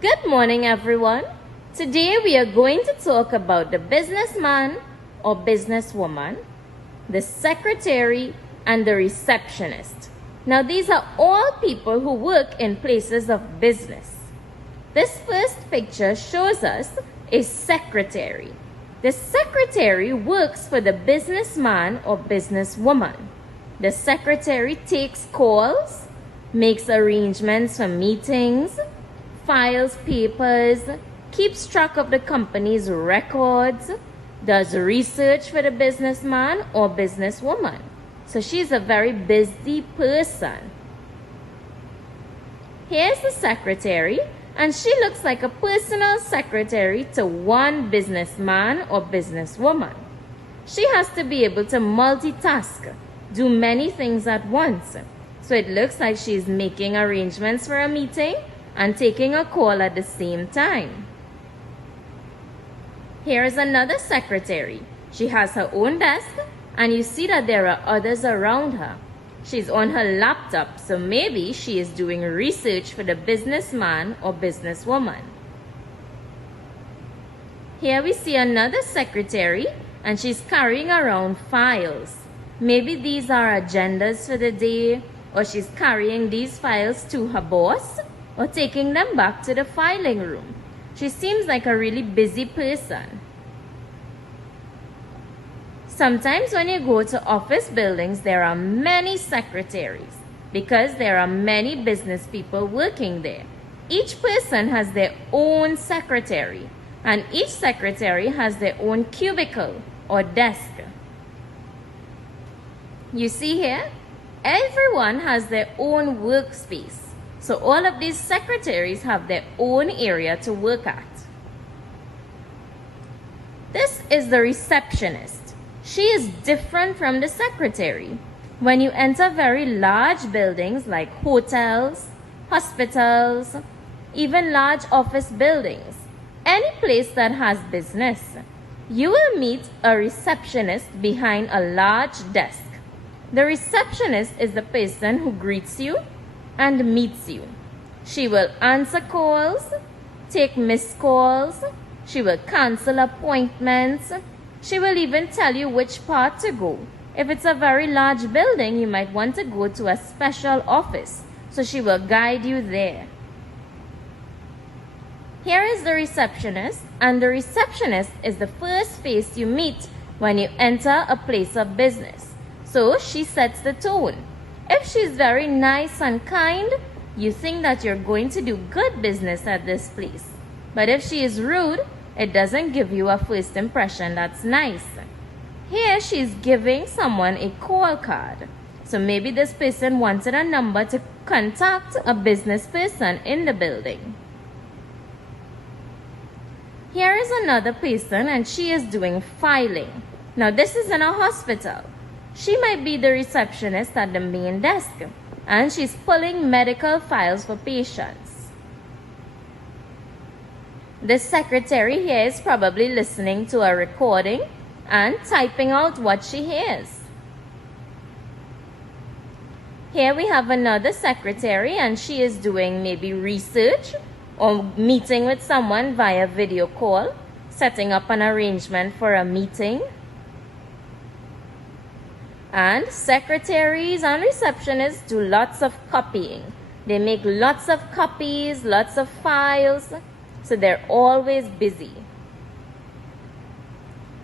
Good morning, everyone. Today we are going to talk about the businessman or businesswoman, the secretary, and the receptionist. Now, these are all people who work in places of business. This first picture shows us a secretary. The secretary works for the businessman or businesswoman. The secretary takes calls, makes arrangements for meetings, files papers, keeps track of the company's records, does research for the businessman or businesswoman. So she's a very busy person. Here's the secretary, and she looks like a personal secretary to one businessman or businesswoman. She has to be able to multitask, do many things at once. So it looks like she's making arrangements for a meeting and taking a call at the same time. Here is another secretary. She has her own desk, and you see that there are others around her. She's on her laptop, so maybe she is doing research for the businessman or businesswoman. Here we see another secretary, and she's carrying around files. Maybe these are agendas for the day, or she's carrying these files to her boss, or taking them back to the filing room. She seems like a really busy person. Sometimes when you go to office buildings, there are many secretaries because there are many business people working there. Each person has their own secretary, and each secretary has their own cubicle or desk. You see here, everyone has their own workspace. So all of these secretaries have their own area to work at. This is the receptionist. She is different from the secretary. When you enter very large buildings like hotels, hospitals, even large office buildings, any place that has business, you will meet a receptionist behind a large desk. The receptionist is the person who greets you and meets you. She will answer calls, take missed calls, she will cancel appointments, she will even tell you which part to go. If it's a very large building, you might want to go to a special office, so she will guide you there. Here is the receptionist, and the receptionist is the first face you meet when you enter a place of business. So she sets the tone. If she's very nice and kind, you think that you're going to do good business at this place. But if she is rude, it doesn't give you a first impression that's nice. Here she's giving someone a call card. So maybe this person wanted a number to contact a business person in the building. Here is another person, and she is doing filing. Now this is in a hospital. She might be the receptionist at the main desk, and she's pulling medical files for patients. The secretary here is probably listening to a recording and typing out what she hears. Here we have another secretary, and she is doing maybe research or meeting with someone via video call, setting up an arrangement for a meeting. And secretaries and receptionists do lots of copying. They make lots of copies, lots of files, so they're always busy.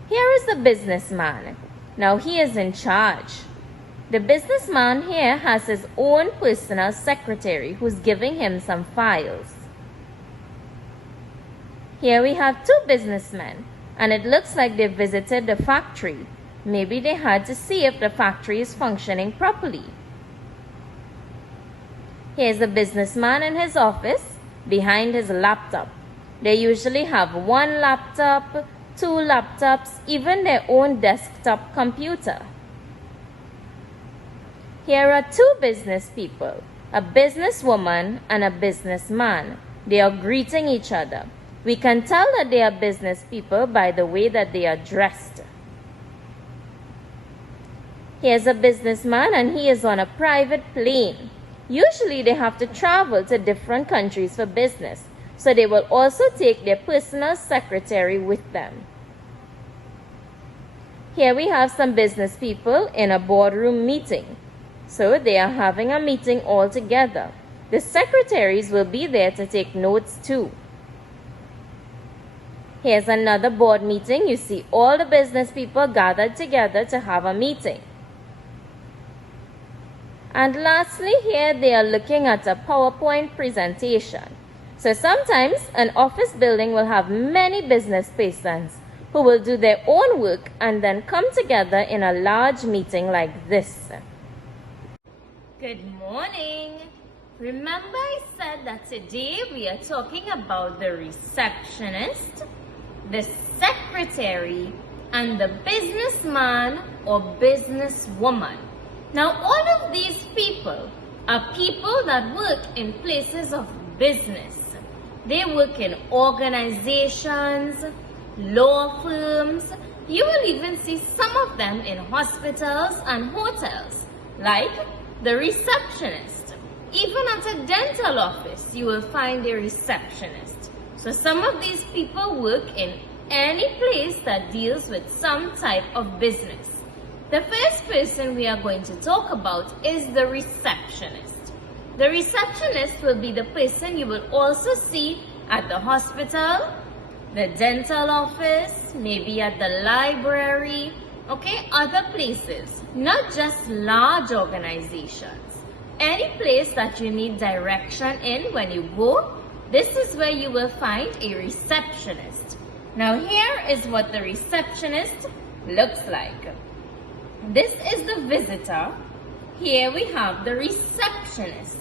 Here is the businessman. Now he is in charge. The businessman here has his own personal secretary who's giving him some files. Here we have two businessmen, and it looks like they visited the factory. Maybe they had to see if the factory is functioning properly. Here's a businessman in his office behind his laptop. They usually have one laptop, two laptops, even their own desktop computer. Here are two business people, a businesswoman and a businessman. They are greeting each other. We can tell that they are business people by the way that they are dressed. Here's a businessman, and he is on a private plane. Usually they have to travel to different countries for business. So they will also take their personal secretary with them. Here we have some business people in a boardroom meeting. So they are having a meeting all together. The secretaries will be there to take notes too. Here's another board meeting. You see all the business people gathered together to have a meeting. And lastly, here they are looking at a PowerPoint presentation. So sometimes an office building will have many business persons who will do their own work and then come together in a large meeting like this. Good morning. Remember I said that today we are talking about the receptionist, the secretary, and the businessman or businesswoman. Now all of these people are people that work in places of business. They work in organizations, law firms. You will even see some of them in hospitals and hotels, like the receptionist. Even at a dental office, you will find a receptionist. So some of these people work in any place that deals with some type of business. The first person we are going to talk about is the receptionist. The receptionist will be the person you will also see at the hospital, the dental office, maybe at the library, okay, other places, not just large organizations. Any place that you need direction in when you go, this is where you will find a receptionist. Now here is what the receptionist looks like. This is the visitor. Here we have the receptionist.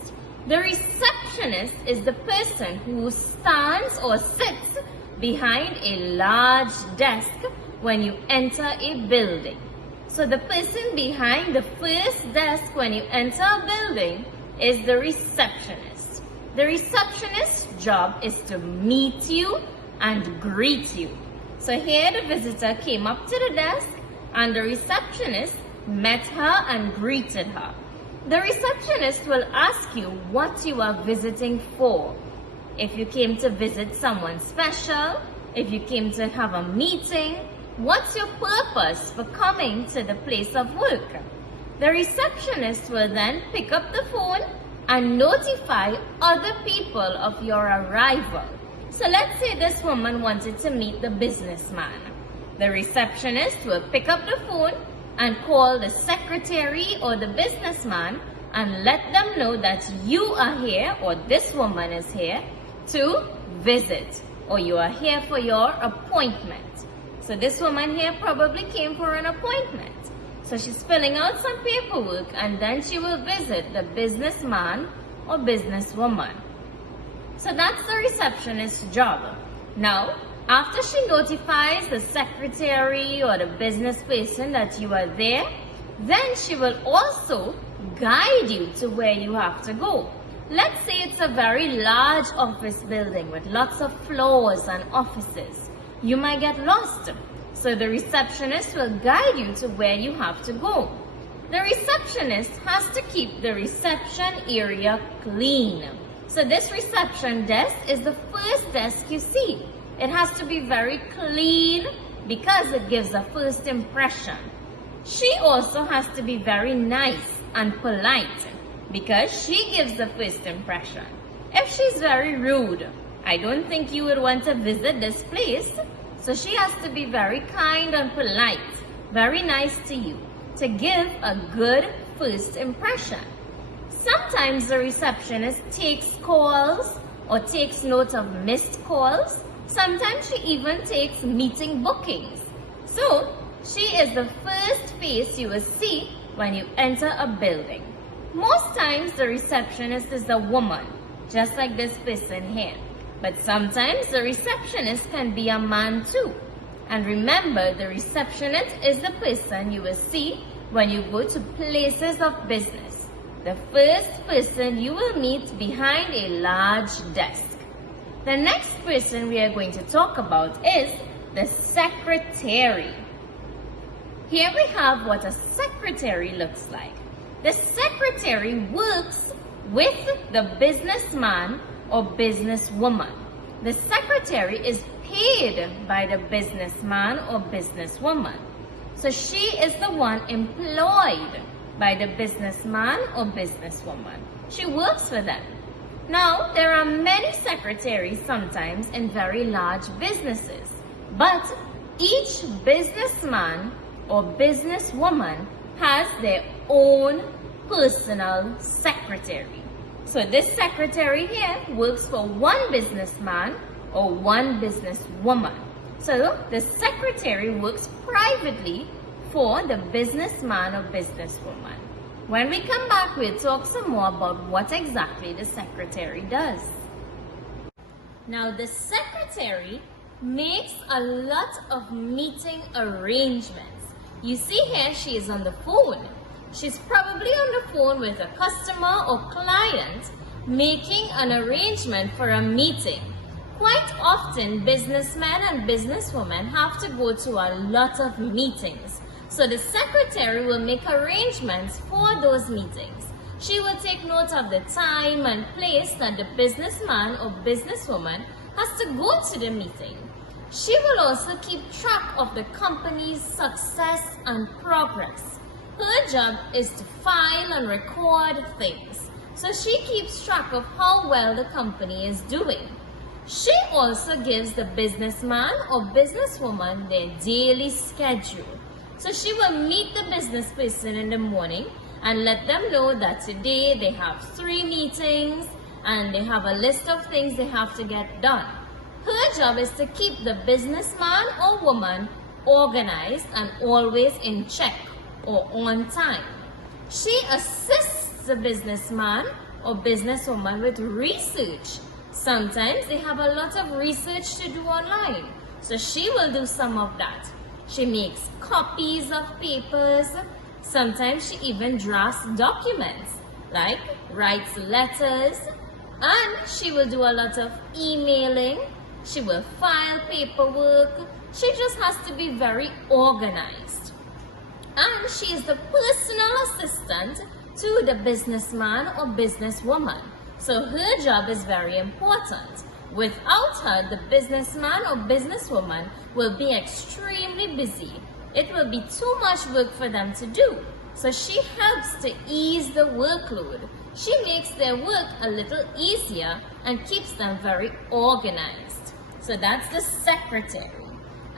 The receptionist is the person who stands or sits behind a large desk when you enter a building. So the person behind the first desk when you enter a building is the receptionist. The receptionist's job is to meet you and greet you. So here the visitor came up to the desk and the receptionist met her and greeted her. The receptionist will ask you what you are visiting for. If you came to visit someone special, if you came to have a meeting, what's your purpose for coming to the place of work? The receptionist will then pick up the phone and notify other people of your arrival. So let's say this woman wanted to meet the businessman. The receptionist will pick up the phone and call the secretary or the businessman and let them know that you are here or this woman is here to visit or you are here for your appointment. So this woman here probably came for an appointment. So she's filling out some paperwork and then she will visit the businessman or businesswoman. So that's the receptionist's job. Now, after she notifies the secretary or the business person that you are there, then she will also guide you to where you have to go. Let's say it's a very large office building with lots of floors and offices. You might get lost. So the receptionist will guide you to where you have to go. The receptionist has to keep the reception area clean. So this reception desk is the first desk you see. It has to be very clean because it gives a first impression. She also has to be very nice and polite because she gives the first impression. If she's very rude, I don't think you would want to visit this place. So she has to be very kind and polite, very nice to you to give a good first impression. Sometimes the receptionist takes calls or takes note of missed calls. Sometimes she even takes meeting bookings. So she is the first face you will see when you enter a building. Most times the receptionist is a woman, just like this person here. But sometimes the receptionist can be a man too. And remember, the receptionist is the person you will see when you go to places of business. The first person you will meet behind a large desk. The next person we are going to talk about is the secretary. Here we have what a secretary looks like. The secretary works with the businessman or businesswoman. The secretary is paid by the businessman or businesswoman. So she is the one employed by the businessman or businesswoman. She works for them. Now, there are many secretaries sometimes in very large businesses, but each businessman or businesswoman has their own personal secretary. So this secretary here works for one businessman or one businesswoman. So the secretary works privately for the businessman or businesswoman. When we come back, we'll talk some more about what exactly the secretary does. Now, the secretary makes a lot of meeting arrangements. You see here, she is on the phone. She's probably on the phone with a customer or client making an arrangement for a meeting. Quite often, businessmen and businesswomen have to go to a lot of meetings. So the secretary will make arrangements for those meetings. She will take note of the time and place that the businessman or businesswoman has to go to the meeting. She will also keep track of the company's success and progress. Her job is to file and record things. So she keeps track of how well the company is doing. She also gives the businessman or businesswoman their daily schedule. So she will meet the business person in the morning and let them know that today they have 3 meetings and they have a list of things they have to get done. Her job is to keep the businessman or woman organized and always in check or on time. She assists the businessman or businesswoman with research. Sometimes they have a lot of research to do online, so she will do some of that. She makes copies of papers. Sometimes she even drafts documents, like writes letters, and she will do a lot of emailing. She will file paperwork. She just has to be very organized. And she is the personal assistant to the businessman or businesswoman. So her job is very important. Without her, the businessman or businesswoman will be extremely busy. It will be too much work for them to do. So she helps to ease the workload. She makes their work a little easier and keeps them very organized. So that's the secretary.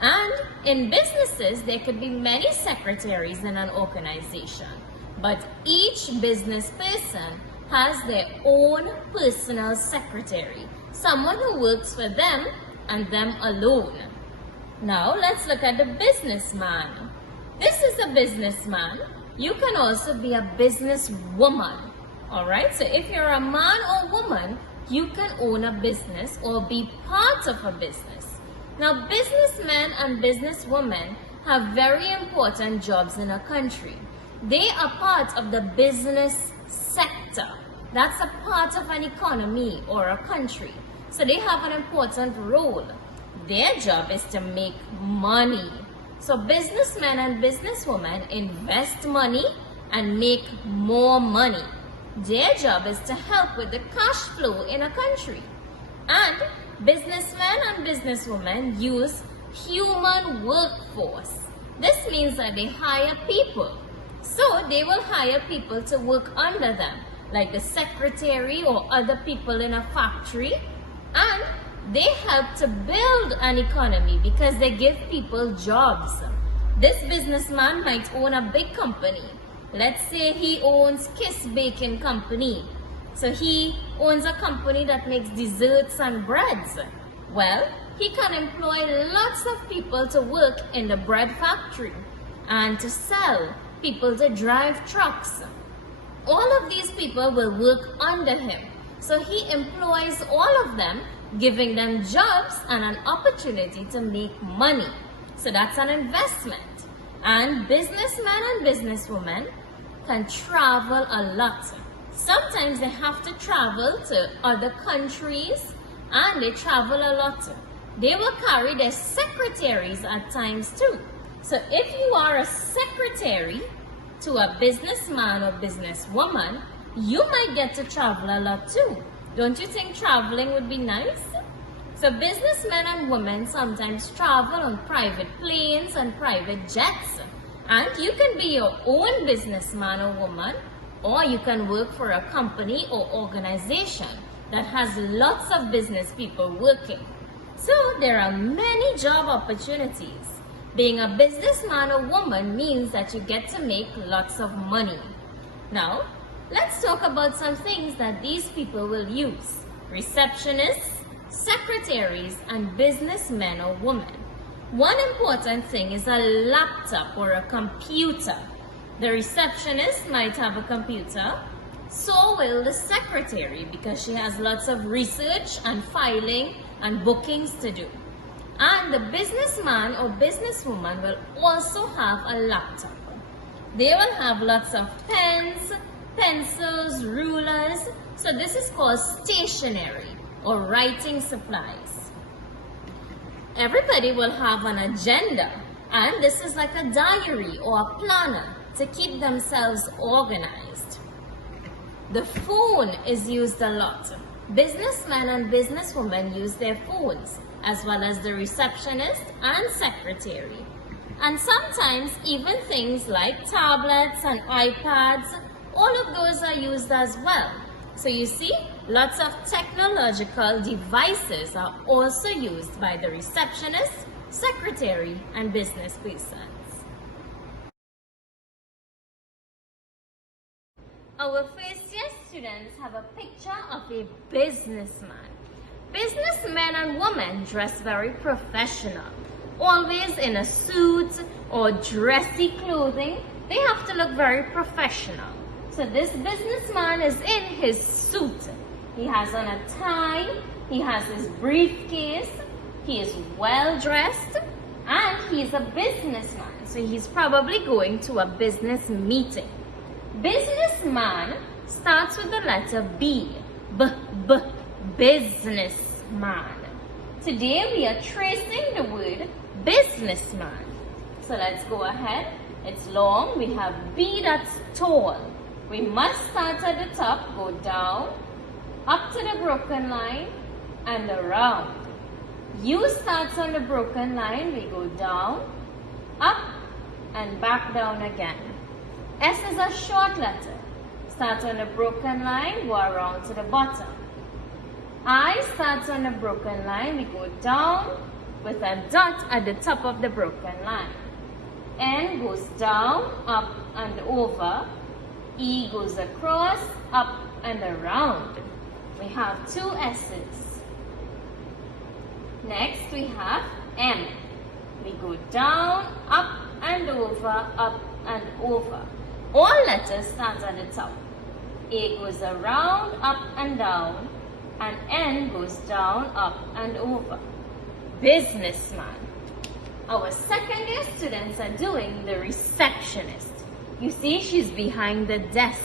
And in businesses, there could be many secretaries in an organization, but each business person has their own personal secretary, someone who works for them and them alone. Now let's look at the businessman. This is a businessman. You can also be a businesswoman. Alright, so if you're a man or woman, you can own a business or be part of a business. Now, businessmen and businesswomen have very important jobs in a country. They are part of the business sector. That's a part of an economy or a country. So they have an important role. Their job is to make money. So businessmen and businesswomen invest money and make more money. Their job is to help with the cash flow in a country. And businessmen and businesswomen use human workforce. This means that they hire people. So they will hire people to work under them, like the secretary or other people in a factory. And they help to build an economy because they give people jobs. This businessman might own a big company. Let's say he owns Kiss Baking Company. So he owns a company that makes desserts and breads. Well, he can employ lots of people to work in the bread factory and to sell, people to drive trucks. All of these people will work under him. So he employs all of them, giving them jobs and an opportunity to make money. So that's an investment. And businessmen and businesswomen can travel a lot. Sometimes they have to travel to other countries and they travel a lot. They will carry their secretaries at times too. So if you are a secretary to a businessman or So businessmen and women sometimes travel on private planes and private jets. And you can be your own businessman or woman, or you can work for a company or organization that has lots of business people working. So there are many job opportunities. Being a businessman or woman means that you get to make lots of money. Now, let's talk about some things that these people will use. Receptionists, secretaries, and businessmen or women. One important thing is a laptop or a computer. The receptionist might have a computer, so will the secretary, because she has lots of research and filing and bookings to do. And the businessman or businesswoman will also have a laptop. They will have lots of pens, pencils, rulers. So this is called stationery or writing supplies. Everybody will have an agenda, and this is like a diary or a planner to keep themselves organized. The phone is used a lot. Businessmen and businesswomen use their phones, as well as the receptionist and secretary. And sometimes even things like tablets and iPads, all of those are used as well. So you see, lots of technological devices are also used by the receptionist, secretary, and business persons. Our first year students have a picture of a businessman. Businessmen and women dress very professional, always in a suit or dressy clothing. They have to look very professional. So this businessman is in his suit. He has on a tie, he has his briefcase, he is well dressed, and he's a businessman. So he's probably going to a business meeting. Businessman starts with the letter B. Businessman. Today we are tracing the word businessman. So let's go ahead. It's long. We have B, that's tall. We must start at the top, go down, up to the broken line, and around. U starts on the broken line. We go down, up, and back down again. S is a short letter. Start on the broken line, go around to the bottom. I starts on the broken line. We go down with a dot at the top of the broken line. N goes down, up, and over. E goes across, up, and around. We have two S's. Next we have M. We go down, up, and over, up, and over. All letters start at the top. A goes around, up, and down, and N goes down, up, and over. Businessman. Our second year students are doing the receptionist. You see, she's behind the desk.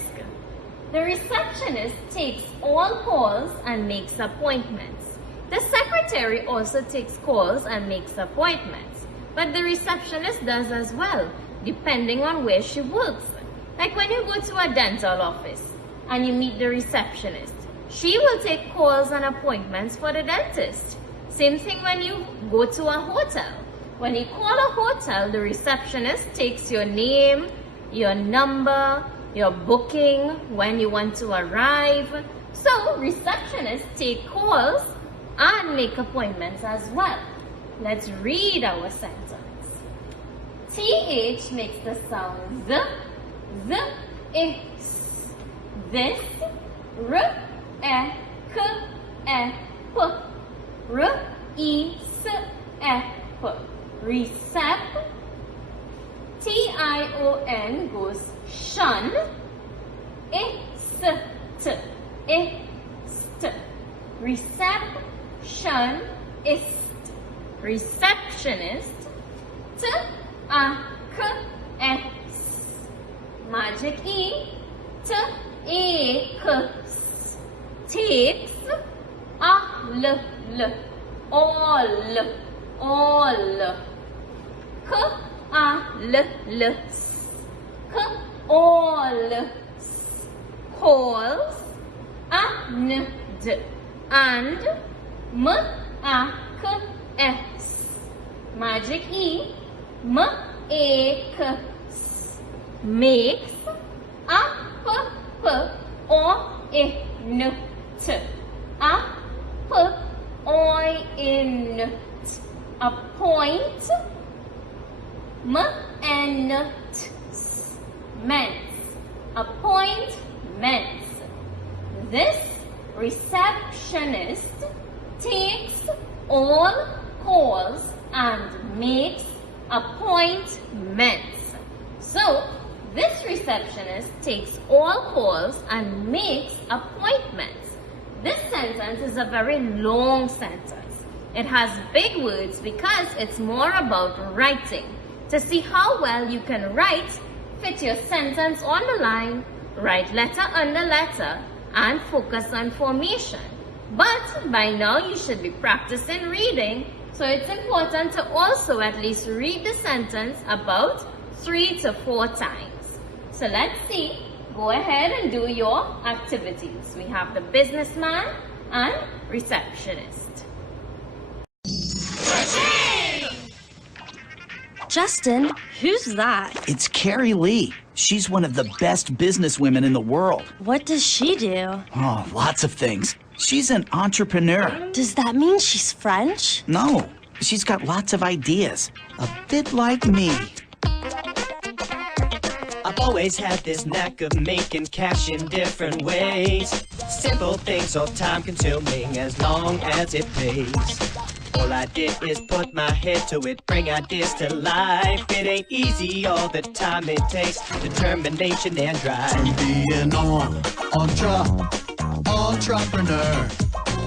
The receptionist takes all calls and makes appointments. The secretary also takes calls and makes appointments. But the receptionist does as well, depending on where she works. Like when you go to a dental office and you meet the receptionist, she will take calls and appointments for the dentist. Same thing when you go to a hotel. When you call a hotel, the receptionist takes your name, your number, your booking, when you want to arrive. So receptionists take calls and make appointments as well. Let's read our sentence. TH makes the sound Z, Z, I, S. This, R, E, K, E, P. R, I, S, E, P. Recept. Tion goes shun. Ist. Ist. Reception ist. Receptionist. S. Magic E. Takes. Takes. All. All. Calls. Calls. And. A, K, S. Magic E. M, A, K, S. Makes. A, P, P, O, I, N, T. A, P, O, I, N, T. Appoint. M, N, T. Ments. Appointments. This receptionist takes all calls and makes appointments. So, this receptionist takes all calls and makes appointments. This sentence is a very long sentence. It has big words because it's more about writing. To see how well you can write, fit your sentence on the line, write letter under letter, and focus on formation. But by now you should be practicing reading, so it's important to also at least read the sentence about 3 to 4 times. So let's see. Go ahead and do your activities. We have the businessman and receptionist. Justin, who's that? It's Carrie Lee. She's one of the best businesswomen in the world. What does she do? Oh, lots of things. She's an entrepreneur. Does that mean she's French? No, she's got lots of ideas. A bit like me. I've always had this knack of making cash in different ways. Simple things so time-consuming as long as it pays. All I did is put my head to it, bring ideas to life. It ain't easy all the time, it takes determination and drive. To be an entrepreneur.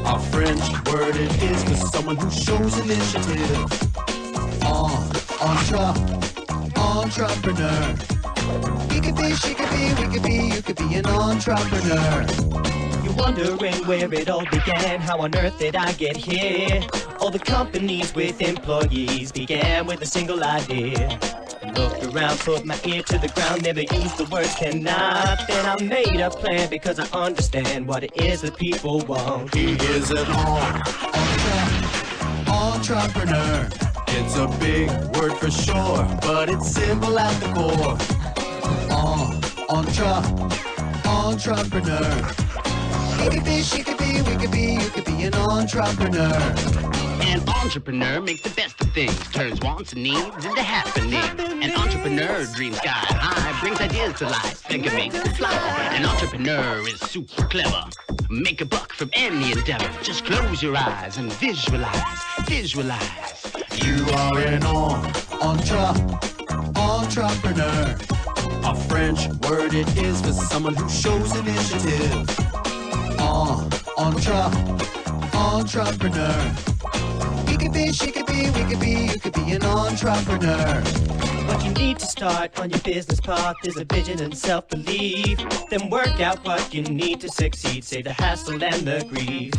A French word it is for someone who shows initiative. Entrepreneur. He could be, she could be, we could be, you could be an entrepreneur. You're wondering where it all began, how on earth did I get here? All the companies with employees began with a single idea. Looked around, put my ear to the ground, never used the words cannot. Then I made a plan because I understand what it is that people want. He is an entrepreneur. It's a big word for sure, but it's simple at the core. Entrepreneur. He could be, she could be, we could be, you could be an entrepreneur. An entrepreneur makes the best of things, turns wants and needs into happening. An entrepreneur dreams sky high, brings ideas to life, and can make them fly. An entrepreneur is super clever. Make a buck from any endeavor. Just close your eyes and visualize, visualize. You are an entrepreneur. A French word it is for someone who shows initiative. Entrepreneur. He could be, she could be, we could be, you could be an entrepreneur. What you need to start on your business path is a vision and self-belief. Then work out what you need to succeed, save the hassle and the grief.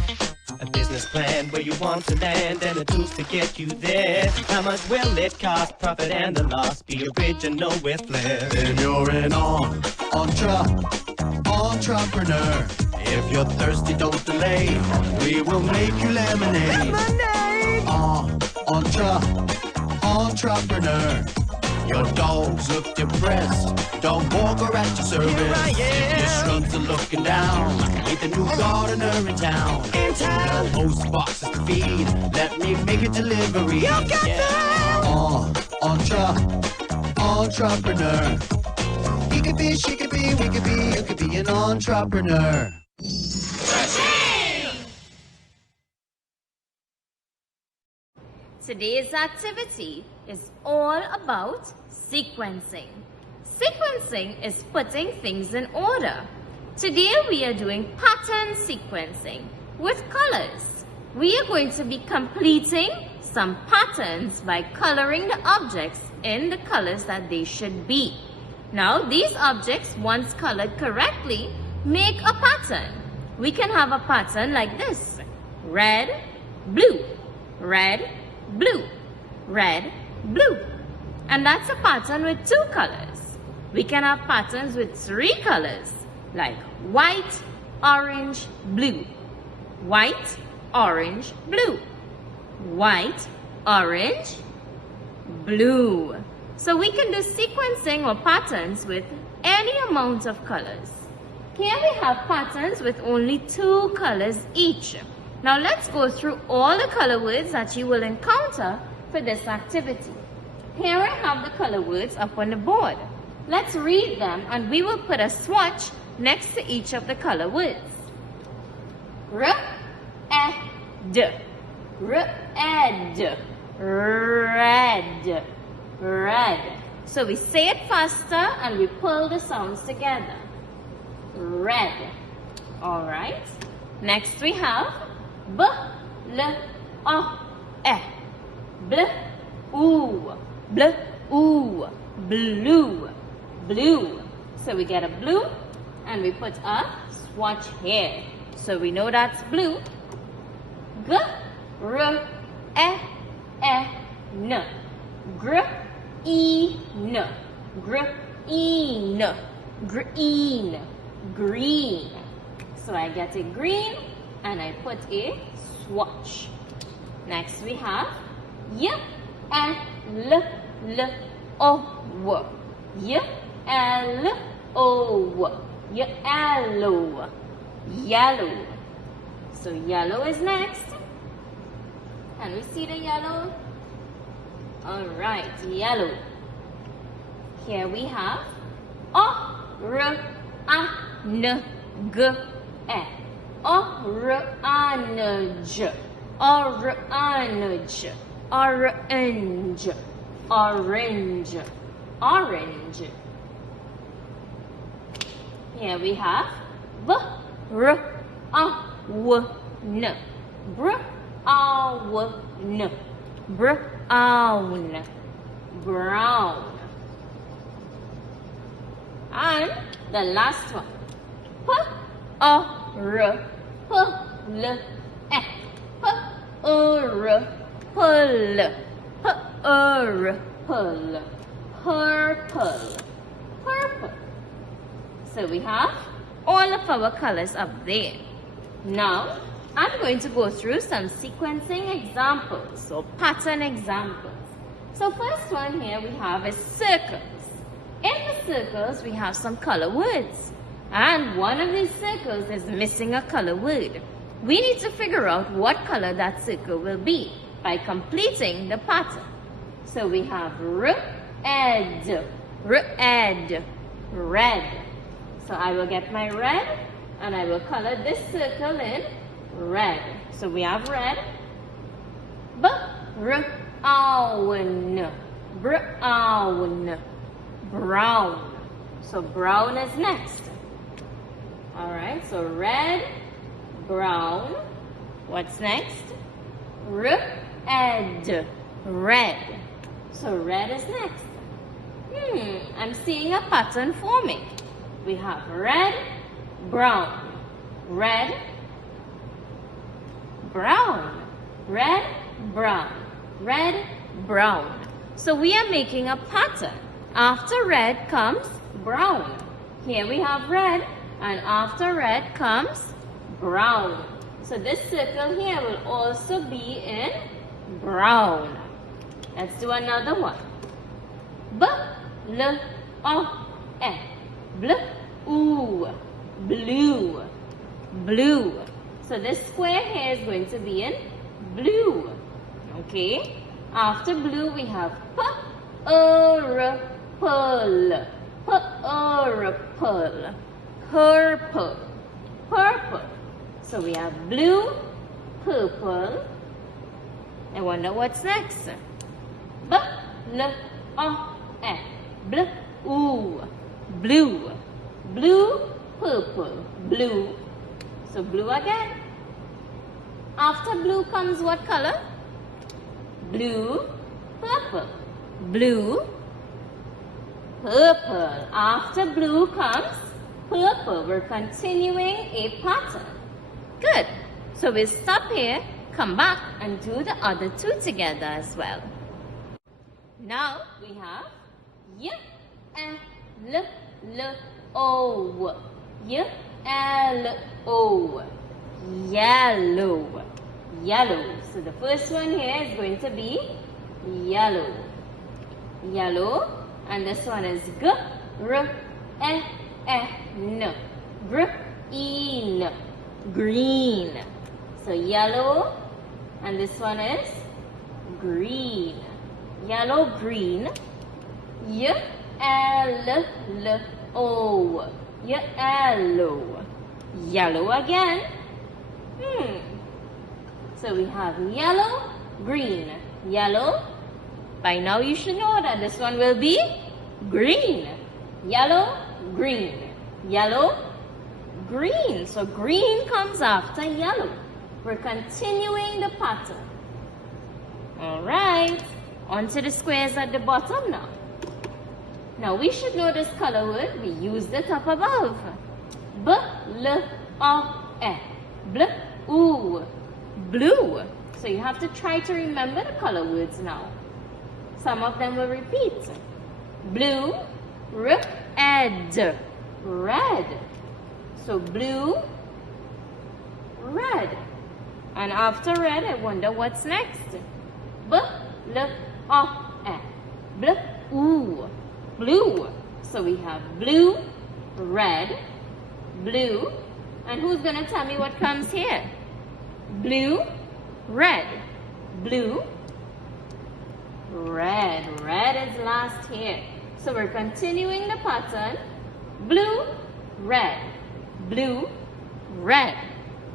A business plan where you want to land and the tools to get you there. How much will it cost? Profit and the loss. Be original with flair. Then you're an entrepreneur. If you're thirsty, don't delay. We will make you lemonade. Entrepreneur. Your dogs look depressed. Dog walker at your service. If your shrugs are looking down, meet the new gardener in town. Post boxes to feed. Let me make a delivery. You got that? Entrepreneur. He could be, she could be, we could be, you could be an entrepreneur. Today's activity is all about sequencing. Sequencing is putting things in order. Today we are doing pattern sequencing with colors. We are going to be completing some patterns by coloring the objects in the colors that they should be. Now these objects, once colored correctly, make a pattern. We can have a pattern like this: red, blue, red, blue, red, blue. And that's a pattern with 2 colors. We can have patterns with 3 colors, like white, orange, blue, white, orange, blue. white, orange, blue. So we can do sequencing or patterns with any amount of colors. Here we have patterns with only 2 colors each. Now let's go through all the color words that you will encounter for this activity. Here I have the color words up on the board. Let's read them and we will put a swatch next to each of the color words. Red, red, red, red. So we say it faster and we pull the sounds together. Red. Alright. Next we have B, L, O, E. Bl, oo. Bl, oo. Blue. Blue. So we get a blue and we put a swatch here. So we know that's blue. G, R, E, N. Gr, E, N. Green. Green. Green. So I get a green and I put a swatch. Next we have Y, L, L, O, W. Y, L, O, W. Yellow. Yellow. So yellow is next. Can we see the yellow? Alright, yellow. Here we have O, R, A, N, G, E. Orange. Orange. Orange. Orange. Orange. Here we have brown. Brown. Brown. Brown. And the last one. Purple. Purple. Purple. Purple. Purple. So we have all of our colors up there. Now, I'm going to go through some sequencing examples or pattern examples. So first one here we have is circles. In the circles, we have some color words. And one of these circles is missing a color word. We need to figure out what color that circle will be by completing the pattern. So we have red, red, red. So I will get my red and I will color this circle in red. So we have red, brown, brown, brown. So brown is next. Alright, so red, brown. What's next? Red, red. So red is next. I'm seeing a pattern forming. We have red, brown, red, brown, red, brown, red, brown. So we are making a pattern. After red comes brown. Here we have red, and after red comes brown. So this circle here will also be in brown. Let's do another one. B-L-O-E. Blue. Blue. Blue. So this square here is going to be in blue. Okay. After blue we have purple. Purple. Purple. Purple. So we have blue, purple. I wonder what's next. B-L-O-E. Blue. Blue. Blue, purple, blue. So blue again. After blue comes what color? Blue, purple. Blue, purple. After blue comes purple. We're continuing a pattern. Good. So we'll stop here, come back and do the other two together as well. Now we have Y-L-L-O. Y-L-O. Yellow. yellow. So the first one here is going to be yellow. Yellow. And this one is N. Green. Green. So yellow. And this one is green. Yellow, green. Yellow. Yellow. Yellow again. So we have yellow, green. Yellow. By now you should know that this one will be green. Yellow, green. Yellow, green. So green comes after yellow. We're continuing the pattern. Alright, onto the squares at the bottom now. Now we should know this color word. We used it up above. B-L-O-E. Blue. Blue. So you have to try to remember the color words now. Some of them will repeat. Blue, red. Red. So blue, red. And after red, I wonder what's next. B-L-O-E. Blue. Blue. So we have blue, red, blue. And who's going to tell me what comes here? Blue, red. Blue, red. Red is last here. So we're continuing the pattern. Blue, red. Blue, red.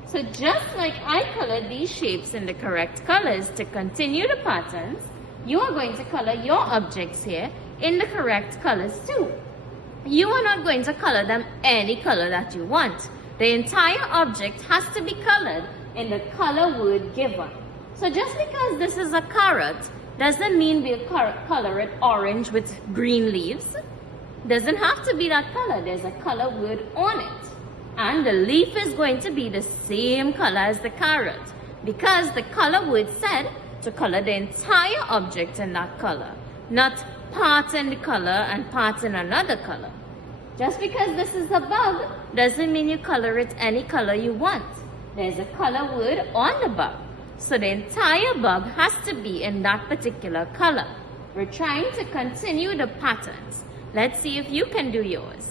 So just like I colored these shapes in the correct colors to continue the patterns, you are going to color your objects here in the correct colors too. You are not going to color them any color that you want. The entire object has to be colored in the color word given. So just because this is a carrot doesn't mean we'll color it orange with green leaves. Doesn't have to be that color. There's a color word on it. And the leaf is going to be the same color as the carrot because the color word said to color the entire object in that color, not parts in the color and parts in another color. Just because this is a bug doesn't mean you color it any color you want. There's a color word on the bug. So the entire bug has to be in that particular color. We're trying to continue the patterns. Let's see if you can do yours.